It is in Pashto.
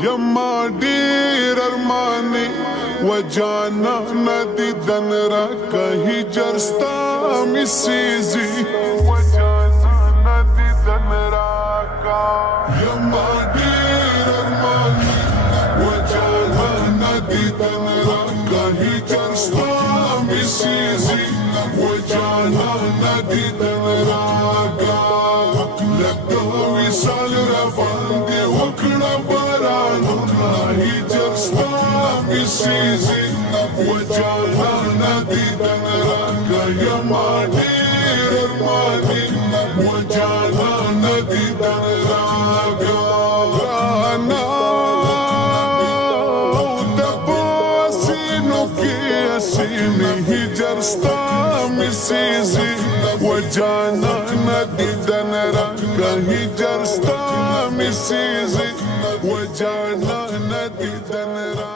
يما ډیر ارماني وجانا ندی دن را کہیں جرستا مسیزی وجانا ندی دن را کا یما ډیر ارماني وجانا ندی دن را کہیں جرستا مسیزی وجانا ندی دن را کا لگتا وصال را باندې وکړه بارانو هی جرستا مسیزی وجانا ندی دن را کا یما ډیر ارماني وجانا ندی دن را کا رانا دباسینو کی اسینی هی جرستا مسیزی وجانا ندی دن را کا هی جرستا مسیزی وجانا ندی دن را